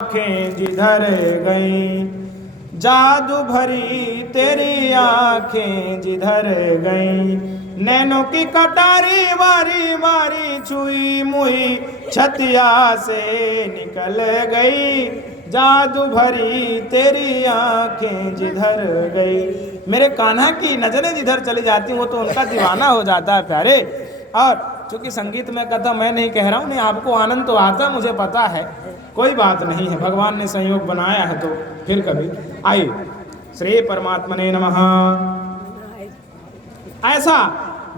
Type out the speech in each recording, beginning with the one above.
आंखें जिधर गई, जादू भरी तेरी आंखें जिधर गई, नैनों की कटारी बारी बारी छुई मुई छतिया से निकल गई, जादू भरी तेरी आंखें जिधर गई। मेरे कान्हा की नजरें जिधर चली जाती वो तो उनका दीवाना हो जाता है प्यारे। और चूंकि संगीत में कथा मैं नहीं कह रहा हूँ, नहीं आपको आनंद तो आता मुझे पता है, कोई बात नहीं है, भगवान ने संयोग बनाया है तो फिर कभी आइए। श्री परमात्मने नमः। ऐसा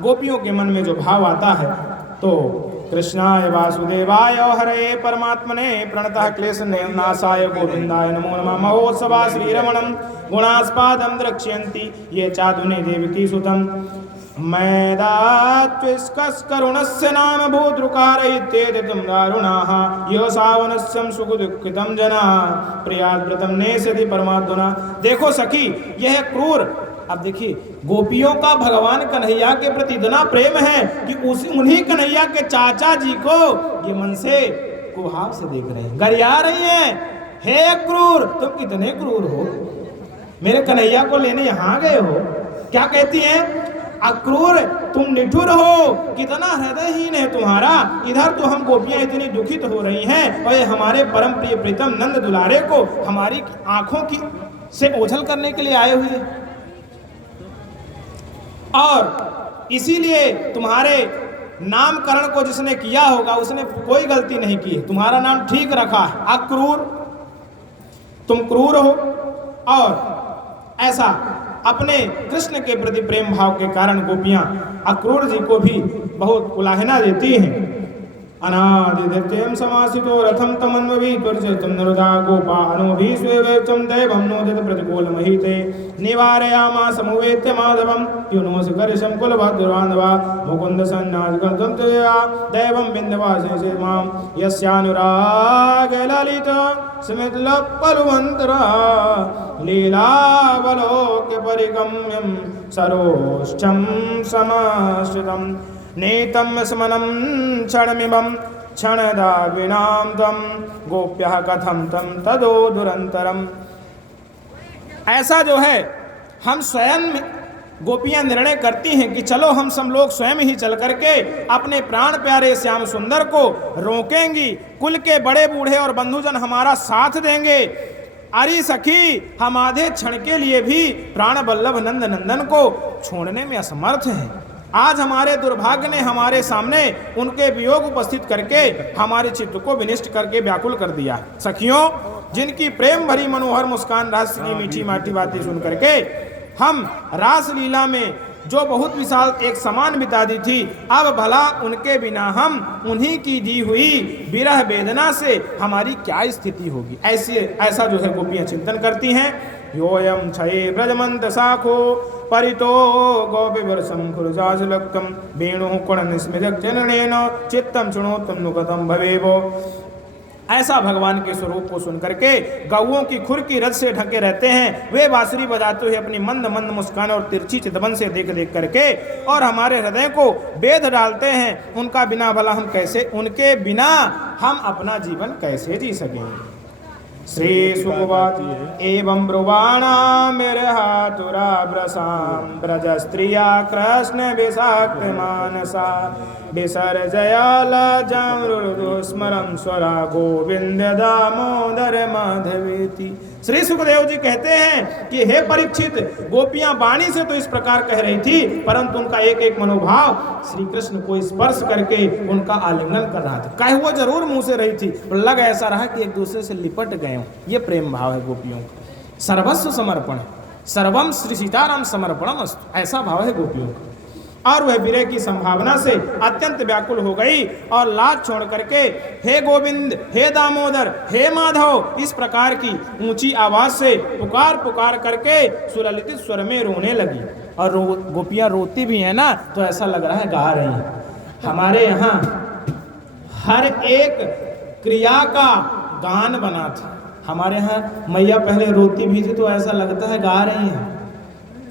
गोपियों के मन में जो भाव आता है तो कृष्णाय वासुदेवाय हरे परमात्मने प्रणतः क्लेश नाशाय गोविंदाय नमो नमः। महोत्सवा श्रीरमणं गुणास्पादं द्रक्ष्यन्ति ये चाधुने देवकी सुतं, मैदात्विस्करुणस्य नाम भूद्रुकार इत्येतम् दारुणाः यो सावनस्यं सुखदुःखितं जना प्रियाद्व्रतं नेष्यति परमात्मना। देखो सखी यह क्रूर, अब देखिए गोपियों का भगवान कन्हैया के प्रति इतना प्रेम है कि उन्हीं कन्हैया के चाचा जी को ये मन से कुभाव से देख रहे हैं, गरिया रही हैं। हे क्रूर, तुम कितने क्रूर हो, मेरे कन्हैया को लेने यहाँ गए हो। क्या कहती हैं? अक्रूर, तुम निठुर हो, कितना हृदयहीन है तुम्हारा। इधर तो हम गोपियां इतनी दुखित हो रही हैं और ये हमारे परम प्रिय प्रीतम नंद दुलारे को हमारी आंखों की से ओझल करने के लिए आए हुए हैं। और इसीलिए तुम्हारे नामकरण को जिसने किया होगा उसने कोई गलती नहीं की है, तुम्हारा नाम ठीक रखा है, अक्रूर, तुम क्रूर हो। और ऐसा अपने कृष्ण के प्रति प्रेम भाव के कारण गोपियां अक्रूर जी को भी बहुत उलाहना देती हैं। अनादित्यं समासितो रथम तमन्ववी त्वरितं नरुदा गोपा अनुभी स्वेवेचम दैवं नोदित प्रतिकूलमहिते निवारयामा समुवेत्य माधवं युनोस करशं कुलभद्रबान्धवा मुकुन्द सन्नाथगतं तया दैवं बिन्दवासे सेवां यस्यानुराग ललित स्मितलपलुवन्तरा लीलावलोक्य परिगम्यं सरोष्ठं समाश्रितम् नेतम स्मनं क्षणमिमं क्षणदाविनां तं गोप्यः कथं तं तदो दुरंतरम। ऐसा जो है हम स्वयं गोपियां निर्णय करती हैं कि चलो हम सब लोग स्वयं ही चल करके अपने प्राण प्यारे श्याम सुंदर को रोकेंगी, कुल के बड़े बूढ़े और बंधुजन हमारा साथ देंगे। अरे सखी, हम आधे क्षण के लिए भी प्राण बल्लभ नंद नंदन को छोड़ने में असमर्थ हैं। आज हमारे दुर्भाग्य ने हमारे सामने उनके वियोग उपस्थित करके हमारे चित्त को विनिष्ट करके व्याकुल कर दिया। सखियों, जिनकी प्रेम भरी मनोहर मुस्कान रास की मीठी माठी बातें सुन करके हम रास लीला में जो बहुत विशाल एक समान बिता दी थी, अब भला उनके बिना हम उन्हीं की दी हुई विरह वेदना से हमारी क्या स्थिति होगी। ऐसा जो है गोपियां चिंतन करती हैं। योयम छये ब्रजमंत शाखो परितो गोपिवर्षं खुरजाजलक्तम वेणुः कुणनिस्मितजननेन चित्तं शृणोतं नुकतं भवेवो। ऐसा भगवान के स्वरूप को सुनकर के गौओं की खुर की रज से ढके रहते हैं, वे बांसुरी बजाते हुए अपनी मंद मंद मुस्कान और तिरछी चितवन से देख देख करके और हमारे हृदय को बेध डालते हैं। उनका बिना भला हम कैसे, उनके बिना हम अपना जीवन कैसे जी सकेंगे। श्री सुवाच एवं ब्रुवाणा मेरे हाथुरा ब्रसाम ब्रज स्त्रिया कृष्ण विषाक्त मानसा विसर्जयाल जमृदु स्मरं स्वरा गोविंद दामोदर माधवेति। श्री सुखदेव जी कहते हैं कि हे परीक्षित, गोपियां वाणी से तो इस प्रकार कह रही थी, परंतु उनका एक एक मनोभाव श्री कृष्ण को स्पर्श करके उनका आलिंगन कर रहा था। कहे वो जरूर मुंह से रही थी, लग ऐसा रहा कि एक दूसरे से लिपट गए हों। ये प्रेम भाव है गोपियों का, सर्वस्व समर्पण, सर्वम श्री सीताराम समर्पणम अस्तु, ऐसा भाव है गोपियों का। और वह विरह की संभावना से अत्यंत व्याकुल हो गई और लाज छोड़ करके हे गोविंद, हे दामोदर, हे माधव, इस प्रकार की ऊंची आवाज से पुकार पुकार करके सुललित स्वर में रोने लगी। और गोपियां रोती भी है ना तो ऐसा लग रहा है गा रही हैं। हमारे यहाँ हर एक क्रिया का गान बना था। हमारे यहाँ मैया पहले रोती भी थी तो ऐसा लगता है गा रही हैं,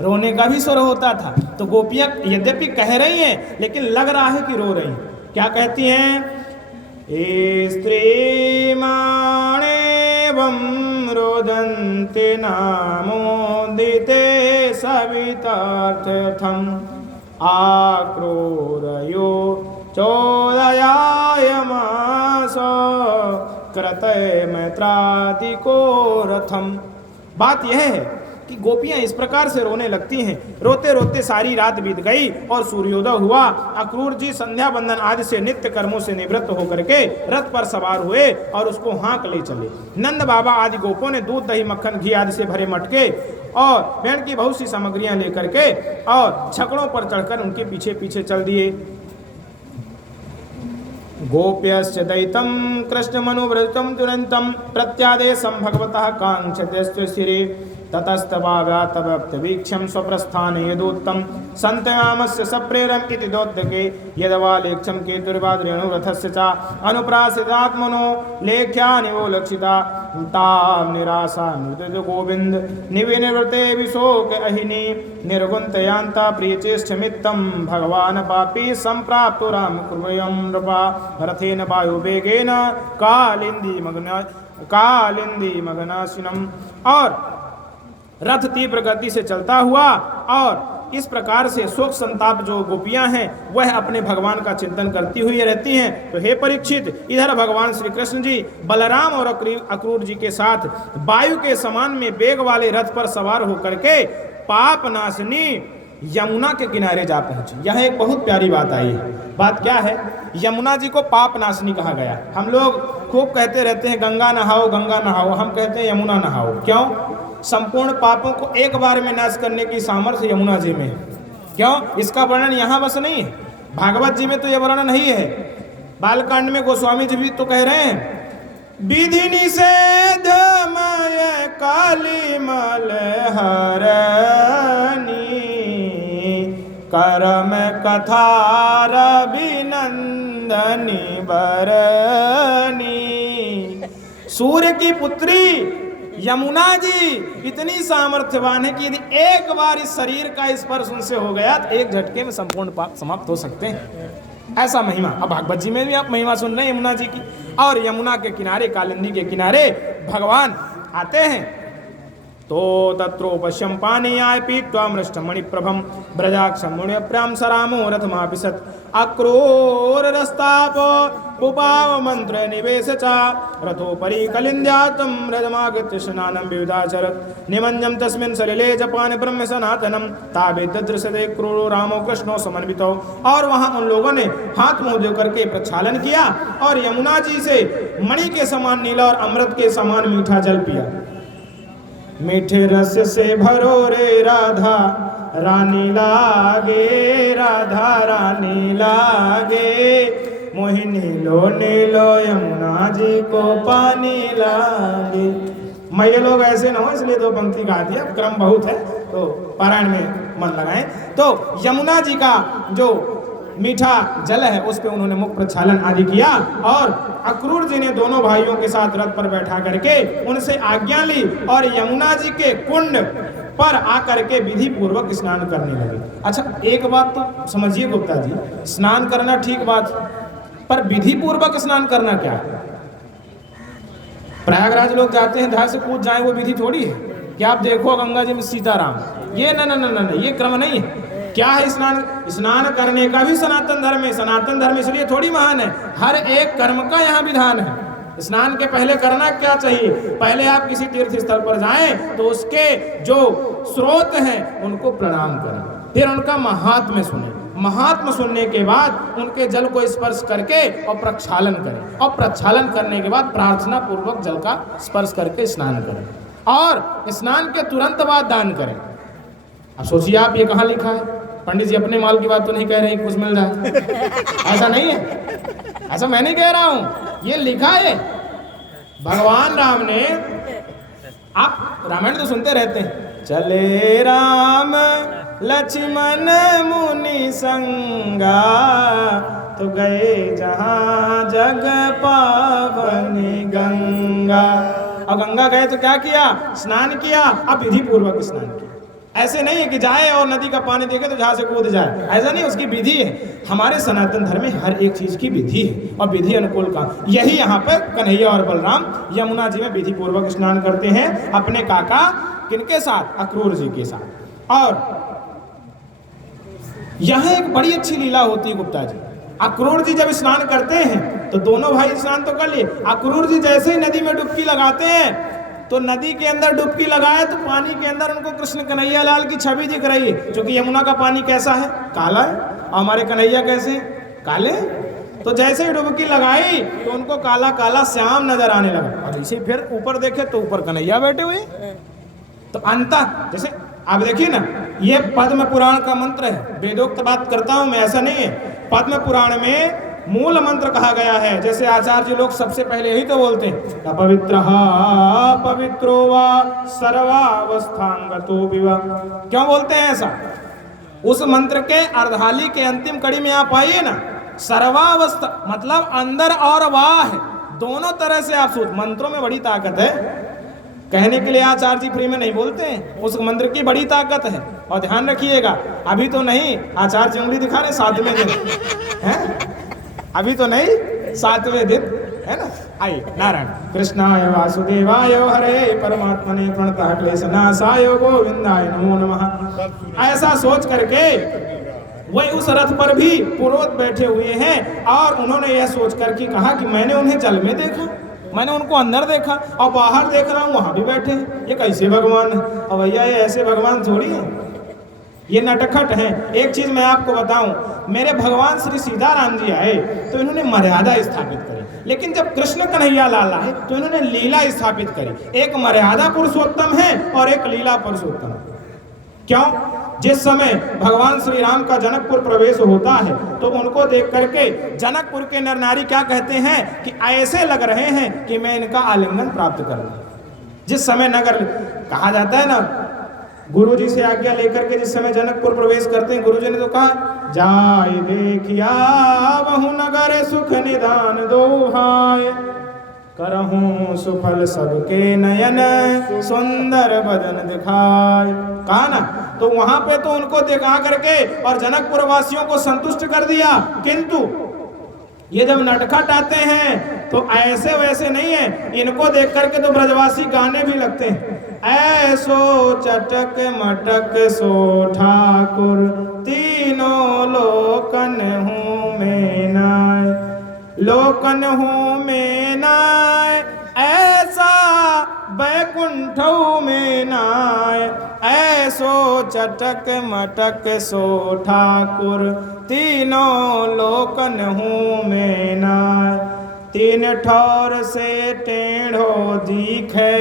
रोने का भी स्वर होता था। तो गोपियां यद्यपि कह रही हैं लेकिन लग रहा है कि रो रही हैं। क्या कहती हैं? स्त्री माणे एवं रोदन्ते नामोदिते सवितार्थम् आक्रूरयो चोदयायमास कृतय मैत्रादिको रथम। बात यह है कि गोपियां इस प्रकार से रोने लगती हैं। रोते रोते सारी रात बीत गई और सूर्योदय हुआ। अक्रूर जी संध्या बंदन आदि से नित्य कर्मों से निवृत्त होकर के रथ पर सवार हुए और उसको हाँक ले चले। नंद बाबा आदि गोपों ने दूध दही मक्खन घी आदि से भरे मटके और भेड़ की बहुत सी सामग्रियां लेकर के और छकड़ों पर चढ़कर उनके पीछे पीछे चल दिए। गोप्यश्च दैतं कृष्णमनुव्रतं तुरन्तं प्रत्यादेशं भगवतः काङ्क्षते स्थिरे ततस्तवाव्यातवप्तवीक्षं स्वप्रस्थान यदोत्तम सन्तयामस्य सप्रेरम् इति दोद्दके यदवालेक्षं केतुर्वाद्रेणुरथस्य च अनुप्रासितात्मनो लेख्यानिवो लक्षिता तां निराशा नृदत गोविन्द निविनिवृते विशोक अहिनी निर्गुन्तयान्ता प्रियचेष्टमित्तं भगवान् पापी सम्प्राप्तो राम कुर्वयं नृपा रथेन वायुवेगेन कालिन्दी मगनाशिनम्। और रथ तीव्र गति से चलता हुआ और इस प्रकार से शोक संताप जो गोपियां हैं वह अपने भगवान का चिंतन करती हुई रहती हैं। तो हे परीक्षित, इधर भगवान श्री कृष्ण जी बलराम और अक्रूर जी के साथ वायु के समान में वेग वाले रथ पर सवार होकर के पाप नाशनी यमुना के किनारे जा पहुंचे। यह एक बहुत प्यारी बात आई है। बात क्या है? यमुना जी को पाप नाशनी कहा गया। हम लोग खूब कहते रहते हैं गंगा नहाओ गंगा नहाओ, हम कहते हैं यमुना नहाओ। क्यों? संपूर्ण पापों को एक बार में नाश करने की सामर्थ्य यमुना जी में है। क्यों? इसका वर्णन यहाँ बस नहीं है, भागवत जी में तो यह वर्णन नहीं है। बालकांड में गोस्वामी जी भी तो कह रहे हैं विधि निषेधमय कालीमल हरणी करम कथार अभिनंदनी बरनी। सूर्य की पुत्री यमुना जी इतनी सामर्थ्यवान है कि यदि एक बार इस शरीर का स्पर्श उनसे हो गया तो एक झटके में संपूर्ण पाप समाप्त हो सकते हैं। ऐसा महिमा अब भागवत जी में भी आप महिमा सुन रहे हैं यमुना जी की। और यमुना के किनारे कालिंदी के किनारे भगवान आते हैं तो तत्रोपश्यम पानीयाय पीत्वा मृष्टमणि प्रभम ब्रजाक्षं मुण्यप्राम सरामो रथमापिसत् अक्रूर रस्ताप उपाव मंत्र निवेश चा रथोपरि कलिन्द्यातं रथमागत्य स्नानं विविधाचरत् निमञ्जं तस्मिन् सलिले जपान ब्रह्म सनातनं तावेद्दृश्यते क्रूरो रामो कृष्णो समन्वितो। और वहां उन लोगों ने हाथ मुंह धो करके प्रक्षालन किया और यमुना जी से मणि के समान नीला और अमृत के समान मीठा जल पिया। मीठे रस से भरो रे राधा रानी लागे, राधा रानी लागे मोहिनी लो नीलो यमुना जी को पानी लागे। मैं ये लोग ऐसे ना हो इसलिए दो पंक्ति गा दिया, क्रम बहुत है तो पारायण में मन लगाएं। तो यमुना जी का जो मीठा जल है उस पे उन्होंने मुख प्रक्षालन आदि किया और अक्रूर जी ने दोनों भाइयों के साथ रथ पर बैठा करके उनसे आज्ञा ली और यमुना जी के कुंड पर आकर के विधि पूर्वक स्नान करने लगे। अच्छा एक बात तो समझिए गुप्ता जी, स्नान करना ठीक बात, पर विधि पूर्वक स्नान करना क्या है? प्रयागराज लोग जाते हैं धार से कूद जाए, वो विधि थोड़ी है कि आप देखो गंगा जी में सीताराम, ये न ये क्रम नहीं है। क्या है स्नान करने का भी सनातन धर्म है। सनातन धर्म इसलिए थोड़ी महान है, हर एक कर्म का यहाँ विधान है। स्नान के पहले करना क्या चाहिए? पहले आप किसी तीर्थ स्थल पर जाएं तो उसके जो स्रोत हैं उनको प्रणाम करें, फिर उनका महात्म्य सुने। महात्म्य सुनने के बाद उनके जल को स्पर्श करके और प्रक्षालन करें और प्रक्षालन करने के बाद प्रार्थना पूर्वक जल का स्पर्श करके स्नान करें और स्नान के तुरंत बाद दान करें। अब सोचिए आप ये कहाँ लिखा है? पंडित जी अपने माल की बात तो नहीं कह रहे हैं कुछ मिल जाए, ऐसा नहीं है, ऐसा मैं नहीं कह रहा हूं, ये लिखा है भगवान राम ने। आप रामायण तो सुनते रहते हैं, चले राम लक्ष्मण मुनि संगा तो गए जहां जग पावनी गंगा। और गंगा गए तो क्या किया? स्नान किया। अब विधि पूर्वक स्नान किया। ऐसे नहीं है कि जाए और नदी का पानी देखे तो जहाँ से कूद जाए, ऐसा नहीं, उसकी विधि है। हमारे सनातन धर्म में हर एक चीज़ की विधि है और विधि अनुकूल काम। यही यहाँ पर कन्हैया और बलराम यमुना जी में विधि पूर्वक स्नान करते हैं अपने काका किनके साथ, अक्रूर जी के साथ। और यहाँ एक बड़ी अच्छी लीला होती है गुप्ता जी। अक्रूर जी जब स्नान करते हैं तो दोनों भाई स्नान तो कर लिए, अक्रूर जी जैसे ही नदी में डुबकी लगाते हैं तो नदी के अंदर डुबकी लगाए तो पानी के अंदर उनको कृष्ण कन्हैया लाल की छवि दिख रही है। क्योंकि यमुना का पानी कैसा है, काला है, और हमारे कन्हैया कैसे हैं, काले। तो जैसे ही डुबकी लगाई तो उनको काला काला श्याम नजर आने लगा, और जैसे फिर ऊपर देखे तो ऊपर कन्हैया बैठे हुए। तो अंतः जैसे आप देखिए ना, ये पद्म पुराण का मंत्र है, वेदोक्त बात करता हूं मैं, ऐसा नहीं है। पद्म पुराण में मूल मंत्र कहा गया है। जैसे आचार्य लोग सबसे पहले यही तो बोलते हैं, अपवित्रः पवित्रो वा सर्वावस्थांगतो विवा। क्यों बोलते हैं ऐसा? उस मंत्र के अर्धाली के अंतिम कड़ी में आप आइए ना, सर्वावस्था मतलब अंदर और बाहर दोनों तरह से आप सोच। मंत्रों में बड़ी ताकत है, कहने के लिए आचार्य जी फ्री में नहीं बोलते हैं, उस मंत्र की बड़ी ताकत है। और ध्यान रखिएगा, अभी तो नहीं आचार्य उंगली दिखा रहे 7वें दिन है, अभी तो नहीं 7वें दिन है ना। आइए, नारायण कृष्णाय वासुदेवाय हरे परमात्मने प्रणतः क्लेशनाशाय गोविंदाय नमो नमः। ऐसा सोच करके वही उस रथ पर भी पुरोहित बैठे हुए हैं और उन्होंने यह सोच करके कहा कि मैंने उन्हें जल में देखा, मैंने उनको अंदर देखा और बाहर देख रहा हूँ वहां भी बैठे हैं, ये कैसे भगवान है? और भैया ये ऐसे भगवान थोड़ी है, ये नटखट हैं। एक चीज मैं आपको बताऊं, मेरे भगवान श्री सीताराम जी आए तो इन्होंने मर्यादा स्थापित करी, लेकिन जब कृष्ण कन्हैया लाल आए तो इन्होंने लीला स्थापित करी। एक मर्यादा पुरुषोत्तम है और एक लीला पुरुषोत्तम। क्यों? जिस समय भगवान श्री राम का जनकपुर प्रवेश होता है तो उनको देख करके जनकपुर के नर नारी क्या कहते हैं कि ऐसे लग रहे हैं कि मैं इनका आलिंगन प्राप्त कर लूं। जिस समय नगर कहा जाता है ना, गुरु जी से आज्ञा लेकर के जिस समय जनकपुर प्रवेश करते हैं, गुरु जी ने तो कहा, जाय देखिया बहु नगर सुख निदान दोहाय, करहूं सुफल सबके नयन सुंदर बदन दिखाए। कहा ना, तो वहां पे तो उनको दिखा करके और जनकपुर वासियों को संतुष्ट कर दिया, किंतु ये जब नटखट आते हैं तो ऐसे वैसे नहीं है, इनको देख करके तो ब्रजवासी गाने भी लगते हैं। ऐसो चटक मटक सो ठाकुर, तीनों लोकन हूँ में नाय, लोकन हूँ में नाय, ऐसा बैकुंठों में नाय, ऐसो चटक मटक सो ठाकुर, तीनों लोकन हूँ में नाय। तीन ठौर से टेढ़ो दिखे,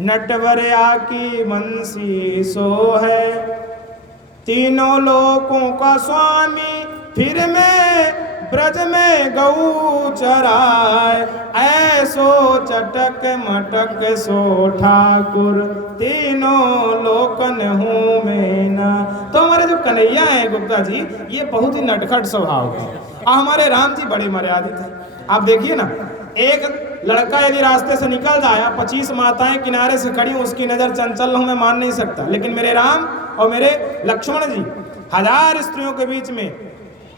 नटवरया की बंसी सो है, तीनों लोकों का स्वामी फिर में ब्रज में गऊ चराय, ऐसो चटक मटक सो ठाकुर, तीनों लोकन हूँ में ना। तो हमारे जो कन्हैया है गुप्ता जी, ये बहुत ही नटखट स्वभाव के और हमारे राम जी बड़े मर्यादित हैं। आप देखिए ना, एक लड़का यदि रास्ते से निकल जाए, 25 माताएं किनारे से खड़ी, उसकी नजर चंचल हूं मैं मान नहीं सकता, लेकिन मेरे राम और मेरे लक्ष्मण जी 1000 स्त्रियों के बीच में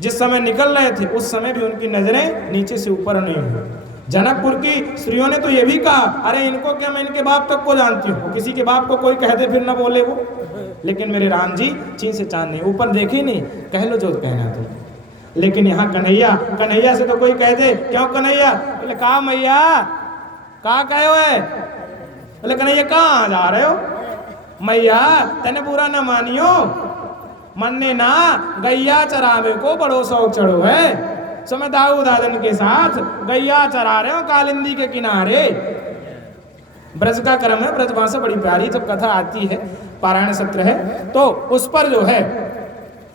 जिस समय निकल रहे थे उस समय भी उनकी नजरें नीचे से ऊपर नहीं हुई। जनकपुर की स्त्रियों ने तो ये भी कहा, अरे इनको क्या, मैं इनके बाप तक को जानती हूँ, किसी के बाप को कोई कहते फिर ना बोले वो। लेकिन मेरे राम जी चीन से चांद नहीं, ऊपर देखे नहीं, कह लो जो कहना तो। लेकिन यहाँ कन्हैया से तो कोई कह दे, क्यों कन्हैया? बोले कहा मैया, कहा कहे हुए? बोले कन्हैया कहाँ जा रहे हो? मैया तेने बुरा न मानियो, मन्ने ना गैया चरावे को बड़ो शौक चढ़ो है, सो मैं दाऊ दादन के साथ गैया चरा रहे हो कालिंदी के किनारे। ब्रज का क्रम है, ब्रज भाषा बड़ी प्यारी, जब कथा आती है, पारायण सत्र है, तो उस पर जो है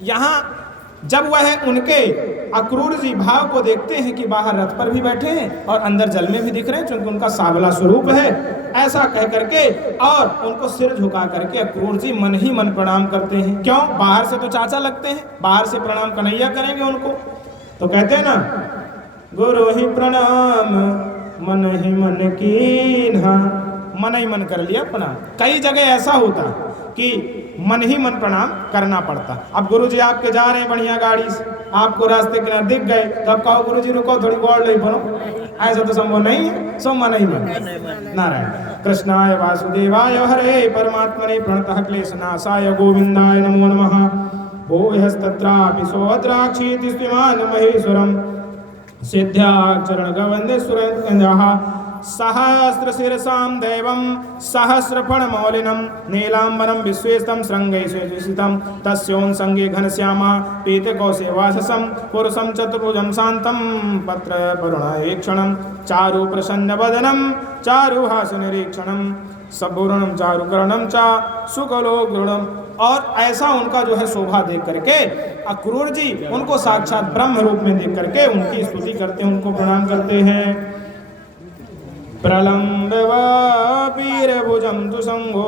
यहाँ जब वह उनके अक्रूर जी भाव को देखते हैं कि बाहर रथ पर भी बैठे हैं और अंदर जल में भी दिख रहे हैं, क्योंकि उनका सावला स्वरूप है, ऐसा कह करके और उनको सिर झुका करके अक्रूर जी मन ही मन प्रणाम करते हैं। क्यों? बाहर से तो चाचा लगते हैं, बाहर से प्रणाम कन्हैया करेंगे उनको, तो कहते हैं ना, गुरु ही प्रणाम मन ही मन कीन्हा, मन ही मन कर लिया प्रणाम। कई जगह ऐसा होता कि मन ही मन प्रणाम करना पड़ता। अब गुरुजी आपके जा रहे हैं बढ़िया गाड़ी से, आपको रास्ते किनारे दिख गए तो अब कहो गुरुजी रुको थोड़ी और ले पड़ो, ऐसा तो संभव नहीं है। सो मन ही मन। नारायण। कृष्णाय वासुदेवाय हरे परमात्मने प्रणतः क्लेशनाशाय गोविंदाय नमो नमः। भूयस्तत्रापि सोऽद्राक्षीति स्विमान् महेश्वरम् सिद्ध्याक्षरण गवन्दे सुरञ्जः सहस्रशिरसां देवं सहस्रफणमौलिनं नीलाम्बरं विश्वेस्तं शृङ्गैश्वसितं तस्योऽंसङ्गे घनश्यामा पीतकौशेवाससं पुरुषं चतुर्भुजं शान्तं पत्रपरुणैक्षणं चारुप्रसन्नवदनं चारुहासनिरीक्षणं सपूर्णं चारुकर्णं च सुकलोगुणं। और ऐसा उनका जो है शोभा देख करके अक्रूर जी उनको साक्षात ब्रह्म रूप में देख करके उनकी स्तुति करते हैं, उनको प्रणाम करते हैं। प्रलम्बवीरभुजं तु संगो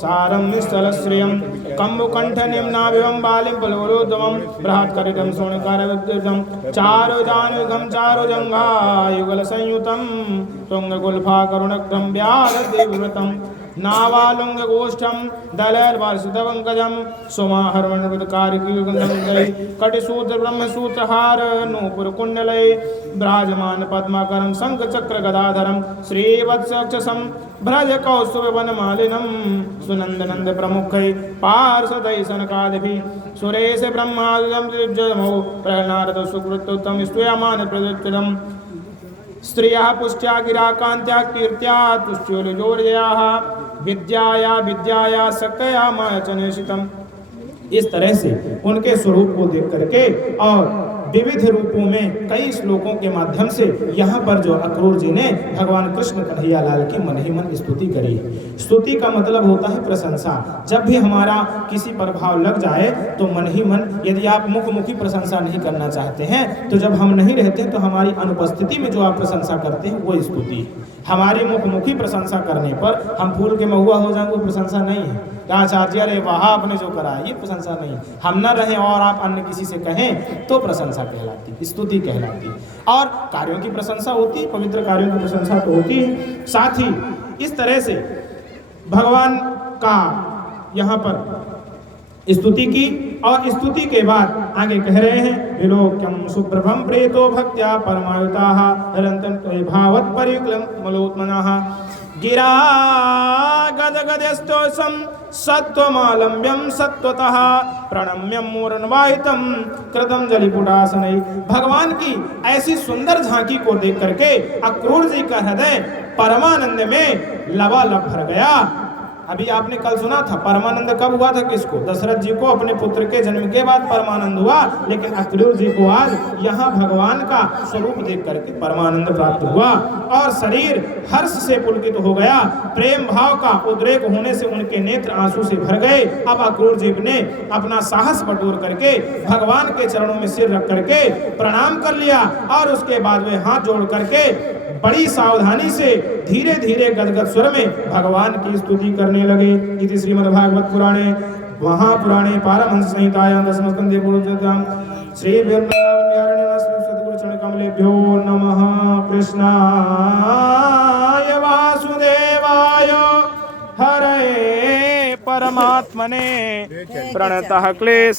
सारं निश्चलश्रियं कम्बुकण्ठनिम्नाभिवं बालिं बलोलोद्गमं बृहत्करितं शोणिकारविद्युतं चारुजानुयुगं चारुजङ्घायुगलसंयुतं तुङ्गगुल्फाकरुणग्रं व्याधदेवव्रतं नावालुङ्गगोष्ठं दलर्वार्षितवङ्कजं सोमाहर्वणवृतकारिकीर्गन्धै कटिसूत्र ब्रह्मसूत्रहार नूपुरकुण्डलै विराजमान पद्माकरं शङ्खचक्रगदाधरं श्रीवत्सक्षसं भ्रजकौस्तुभवनमालिनं सुनन्दनन्द प्रमुखै पार्षदै सनकादिभिः सुरेश ब्रह्मादिदं त्रिजमौ प्रह्लाद सुकृतोत्तम स्तूयमान प्रदुत्तरम् स्त्रियः पुष्ट्या गिरा कान्त्या कीर्त्या तुष्ट्योलजोर्जयाः विद्याया शक्तया मायचनेशितम्। इस तरह से उनके स्वरूप को देख करके और विविध रूपों में कई श्लोकों के माध्यम से यहाँ पर जो अक्रूर जी ने भगवान कृष्ण कन्हैया लाल की मन ही मन स्तुति करी। स्तुति का मतलब होता है प्रशंसा। जब भी हमारा किसी पर भाव लग जाए तो मन ही मन, यदि आप मुखमुखी प्रशंसा नहीं करना चाहते हैं तो जब हम नहीं रहते तो हमारी अनुपस्थिति में जो आप प्रशंसा करते हैं वो स्तुति। हमारी मुखमुखी प्रशंसा करने पर हम फूल के महुआ हो जाएंगे, वो प्रशंसा नहीं है। आचार्य अरे वाह आपने जो करा ये प्रशंसा नहीं। हम न रहें और आप अन्य किसी से कहें तो प्रशंसा कहलाती, स्तुति कहलाती। और कार्यों की प्रशंसा होती है, पवित्र कार्यों की प्रशंसा तो होती है। साथ ही इस तरह से भगवान का यहाँ पर स्तुति की और स्तुति के बाद आगे कह रहे हैं विलोक्यं सुप्रभं प्रेतो भक्त्या परमायुताः निरन्तं त्वयि भावत् परिक्लमलोत्मनः गिरा गदगदस्तोषं सत्त्वमालम्ब्यं सत्त्वतः प्रणम्यं मूर्णवाहितं कृतं जलिपुटासनै। भगवान की ऐसी सुंदर झांकी को देख करके अक्रूर जी का हृदय परमानंद में लबालब भर गया। अभी आपने कल सुना था परमानंद कब हुआ था, किसको? दशरथ जी को अपने पुत्र के जन्म के बाद परमानंद हुआ, लेकिन अक्रूर जी को आज यहाँ भगवान का स्वरूप देख करके परमानंद प्राप्त हुआ और शरीर हर्ष से पुलकित हो गया। प्रेम भाव का उद्रेक होने से उनके नेत्र आंसू से भर गए। अब अक्रूर जी ने अपना साहस बटोर करके भगवान के चरणों में सिर रख करके प्रणाम कर लिया और उसके बाद वे हाथ जोड़ करके बड़ी सावधानी से धीरे धीरे गदगद स्वर में भगवान की स्तुति करने लगे। इति श्रीमद्भागवत पुराणे महापुराणे पारमहंस संहितायां दशम स्कंधे पूर्वोक्तां श्री वृंदावन सद्गुरु चरण कमलेभ्यो नमः। कृष्णाय वासुदेवाय हरे परमात्मने प्रणतः क्लेश